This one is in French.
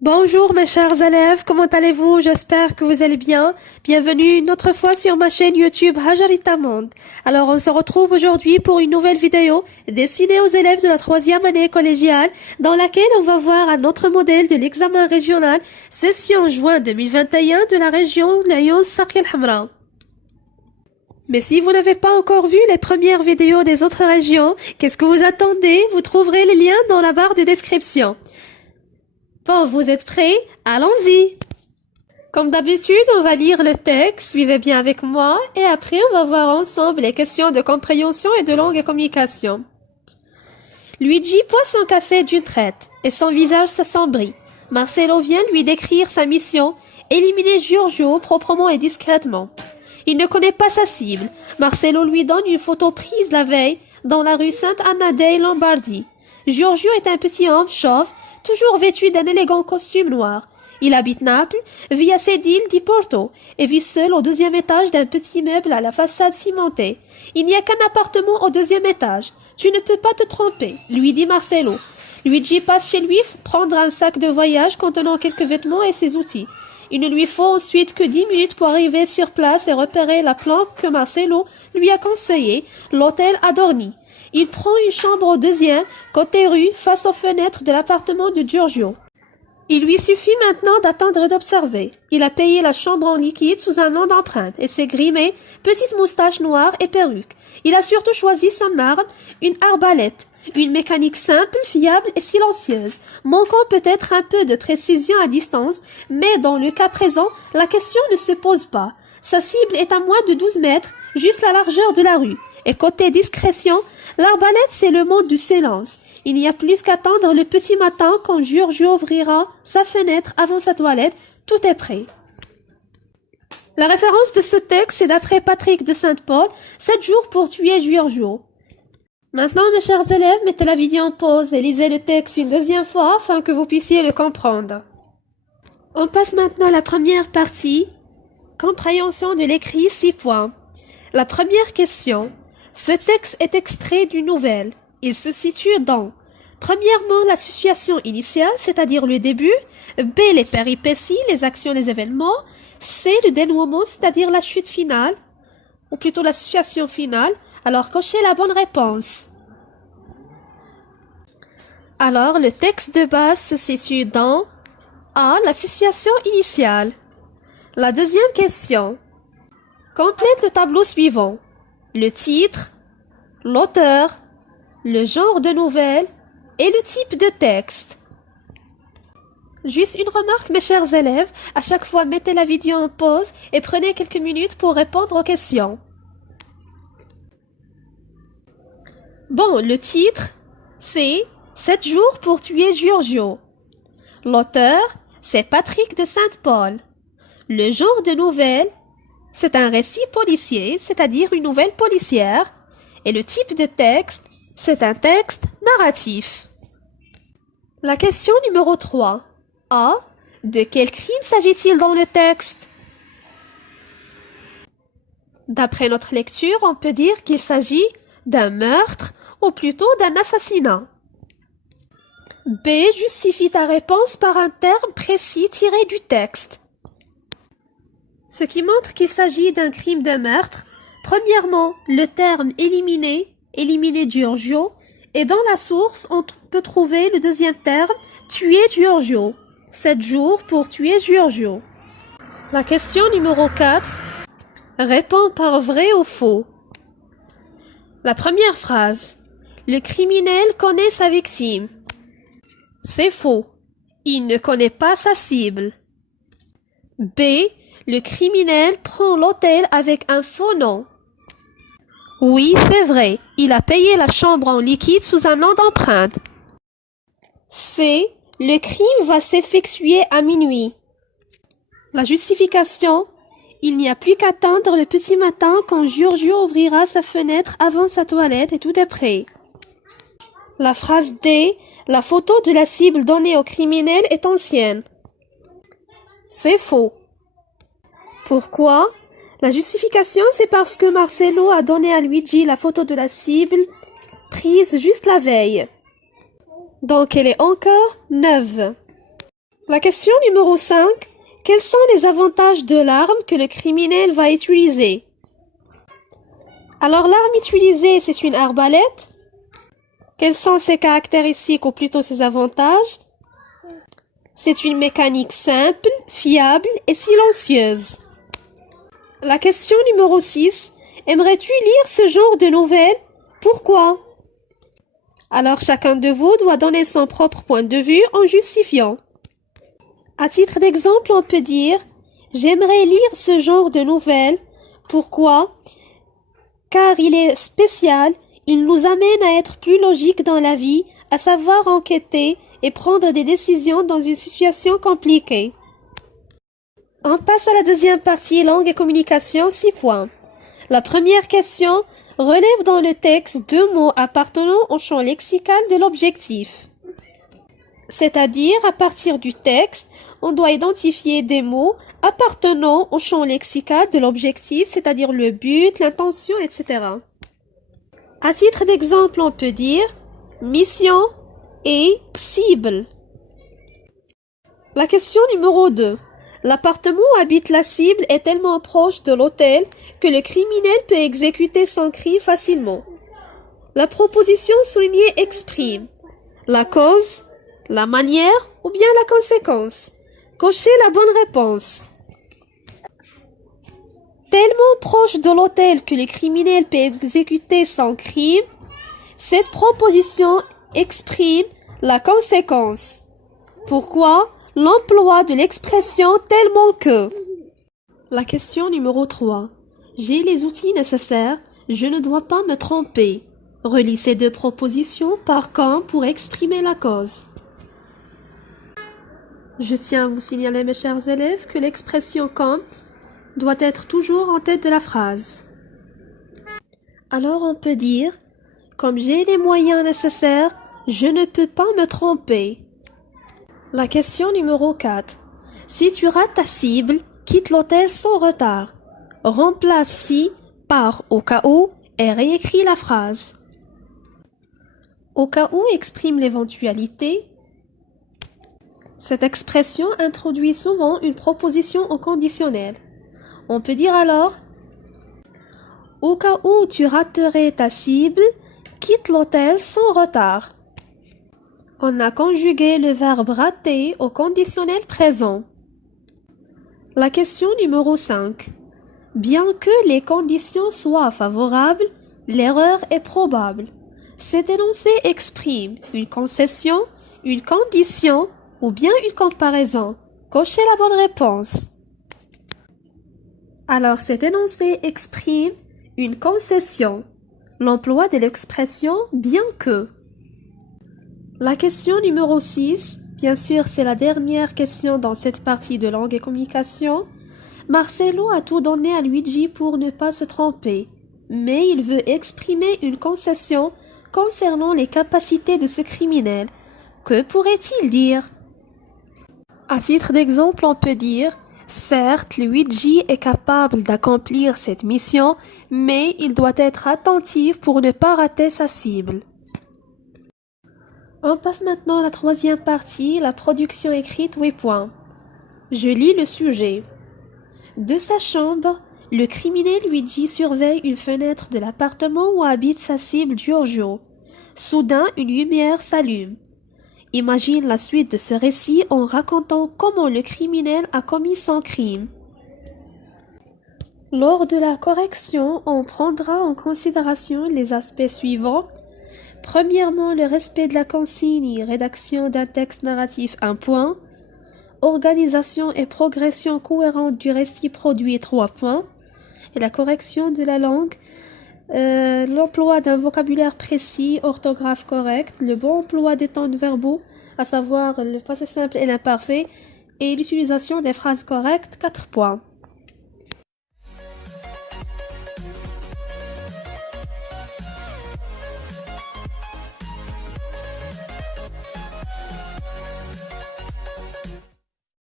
Bonjour mes chers élèves, comment allez-vous? J'espère que vous allez bien. Bienvenue une autre fois sur ma chaîne YouTube Hajarita Monde. Alors on se retrouve aujourd'hui pour une nouvelle vidéo destinée aux élèves de la troisième année collégiale dans laquelle on va voir un autre modèle de l'examen régional session juin 2021 de la région Lyon-Sark el-Hamra. Mais si vous n'avez pas encore vu les premières vidéos des autres régions, qu'est-ce que vous attendez? Vous trouverez les liens dans la barre de description. Bon, vous êtes prêts? Allons-y! Comme d'habitude, on va lire le texte, suivez bien avec moi, et après on va voir ensemble les questions de compréhension et de langue et communication. Luigi boit son café d'une traite, et son visage s'assombrit. Marcelo vient lui décrire sa mission, éliminer Giorgio proprement et discrètement. Il ne connaît pas sa cible. Marcelo lui donne une photo prise la veille dans la rue Sainte-Anna dei Lombardi. Giorgio est un petit homme chauve, toujours vêtu d'un élégant costume noir. Il habite Naples, vit à Sedile di Porto et vit seul au deuxième étage d'un petit immeuble à la façade cimentée. Il n'y a qu'un appartement au deuxième étage. Tu ne peux pas te tromper, lui dit Marcelo. Luigi passe chez lui prendre un sac de voyage contenant quelques vêtements et ses outils. Il ne lui faut ensuite que 10 minutes pour arriver sur place et repérer la planque que Marcelo lui a conseillée, l'hôtel Adorni. Il prend une chambre au deuxième, côté rue, face aux fenêtres de l'appartement de Giorgio. Il lui suffit maintenant d'attendre et d'observer. Il a payé la chambre en liquide sous un nom d'empreinte et s'est grimé, petite moustache noire et perruque. Il a surtout choisi son arme, une arbalète, une mécanique simple, fiable et silencieuse, manquant peut-être un peu de précision à distance, mais dans le cas présent, la question ne se pose pas. Sa cible est à moins de 12 mètres, juste la largeur de la rue. Et côté discrétion, l'arbalète c'est le monde du silence. Il n'y a plus qu'attendre le petit matin quand Giorgio ouvrira sa fenêtre avant sa toilette, tout est prêt. La référence de ce texte est d'après Patrick de Saint-Paul, 7 jours pour tuer Giorgio. Maintenant, mes chers élèves, mettez la vidéo en pause et lisez le texte une deuxième fois afin que vous puissiez le comprendre. On passe maintenant à la première partie, compréhension de l'écrit 6 points. La première question. Ce texte est extrait d'une nouvelle. Il se situe dans, premièrement, la situation initiale, c'est-à-dire le début, B, les péripéties, les actions, les événements, C, le dénouement, c'est-à-dire la chute finale, ou plutôt la situation finale. Alors, cochez la bonne réponse. Alors, le texte de base se situe dans A, la situation initiale. La deuxième question. Complète le tableau suivant. Le titre, l'auteur, le genre de nouvelle et le type de texte. Juste une remarque, mes chers élèves, à chaque fois mettez la vidéo en pause et prenez quelques minutes pour répondre aux questions. Bon, le titre, c'est 7 jours pour tuer Giorgio. L'auteur, c'est Patrick de Saint-Paul. Le genre de nouvelle, c'est un récit policier, c'est-à-dire une nouvelle policière. Et le type de texte, c'est un texte narratif. La question numéro 3. A. De quel crime s'agit-il dans le texte? D'après notre lecture, on peut dire qu'il s'agit d'un meurtre ou plutôt d'un assassinat. B. Justifie ta réponse par un terme précis tiré du texte. Ce qui montre qu'il s'agit d'un crime de meurtre, premièrement, le terme éliminer Giorgio, et dans la source, on peut trouver le deuxième terme, tuer Giorgio. 7 jours pour tuer Giorgio. La question numéro 4. Réponds par vrai ou faux. La première phrase. Le criminel connaît sa victime. C'est faux. Il ne connaît pas sa cible. B. Le criminel prend l'hôtel avec un faux nom. Oui, c'est vrai. Il a payé la chambre en liquide sous un nom d'empreinte. C. Le crime va s'effectuer à minuit. La justification. Il n'y a plus qu'à attendre le petit matin quand Giorgio ouvrira sa fenêtre avant sa toilette et tout est prêt. La phrase D. La photo de la cible donnée au criminel est ancienne. C'est faux. Pourquoi? La justification, c'est parce que Marcelo a donné à Luigi la photo de la cible prise juste la veille. Donc elle est encore neuve. La question numéro 5. Quels sont les avantages de l'arme que le criminel va utiliser? Alors l'arme utilisée, c'est une arbalète. Quelles sont ses caractéristiques ou plutôt ses avantages? C'est une mécanique simple, fiable et silencieuse. La question numéro 6. Aimerais-tu lire ce genre de nouvelle? Pourquoi? Alors chacun de vous doit donner son propre point de vue en justifiant. À titre d'exemple, on peut dire « J'aimerais lire ce genre de nouvelle. Pourquoi? Car il est spécial, il nous amène à être plus logiques dans la vie, à savoir enquêter et prendre des décisions dans une situation compliquée. » On passe à la deuxième partie, langue et communication, 6 points. La première question relève dans le texte 2 mots appartenant au champ lexical de l'objectif. C'est-à-dire, à partir du texte, on doit identifier des mots appartenant au champ lexical de l'objectif, c'est-à-dire le but, l'intention, etc. À titre d'exemple, on peut dire mission et cible. La question numéro 2. L'appartement où habite la cible est tellement proche de l'hôtel que le criminel peut exécuter son crime facilement. La proposition soulignée exprime la cause, la manière ou bien la conséquence. Cochez la bonne réponse. Tellement proche de l'hôtel que le criminel peut exécuter son crime, cette proposition exprime la conséquence. Pourquoi l'emploi de l'expression tellement que? La question numéro 3. J'ai les outils nécessaires, je ne dois pas me tromper. Relis ces 2 propositions par quand pour exprimer la cause. Je tiens à vous signaler, mes chers élèves, que l'expression quand doit être toujours en tête de la phrase. Alors on peut dire, comme j'ai les moyens nécessaires, je ne peux pas me tromper. La question numéro 4. Si tu rates ta cible, quitte l'hôtel sans retard. Remplace si par au cas où et réécris la phrase. Au cas où exprime l'éventualité. Cette expression introduit souvent une proposition au conditionnel. On peut dire alors au cas où tu raterais ta cible, quitte l'hôtel sans retard. On a conjugué le verbe rater au conditionnel présent. La question numéro 5. Bien que les conditions soient favorables, l'erreur est probable. Cet énoncé exprime une concession, une condition ou bien une comparaison. Cochez la bonne réponse. Alors cet énoncé exprime une concession. L'emploi de l'expression bien que. La question numéro 6, bien sûr c'est la dernière question dans cette partie de langue et communication. Marcelo a tout donné à Luigi pour ne pas se tromper, mais il veut exprimer une concession concernant les capacités de ce criminel. Que pourrait-il dire? À titre d'exemple, on peut dire « Certes, Luigi est capable d'accomplir cette mission, mais il doit être attentif pour ne pas rater sa cible. » On passe maintenant à la troisième partie, la production écrite 8 points. Je lis le sujet. De sa chambre, le criminel Luigi surveille une fenêtre de l'appartement où habite sa cible Giorgio. Soudain, une lumière s'allume. Imagine la suite de ce récit en racontant comment le criminel a commis son crime. Lors de la correction, on prendra en considération les aspects suivants. Premièrement, le respect de la consigne, rédaction d'un texte narratif 1 point. Organisation et progression cohérente du récit produit 3 points. Et la correction de la langue, l'emploi d'un vocabulaire précis, orthographe correcte, le bon emploi des temps verbaux, à savoir le passé simple et l'imparfait, et l'utilisation des phrases correctes 4 points.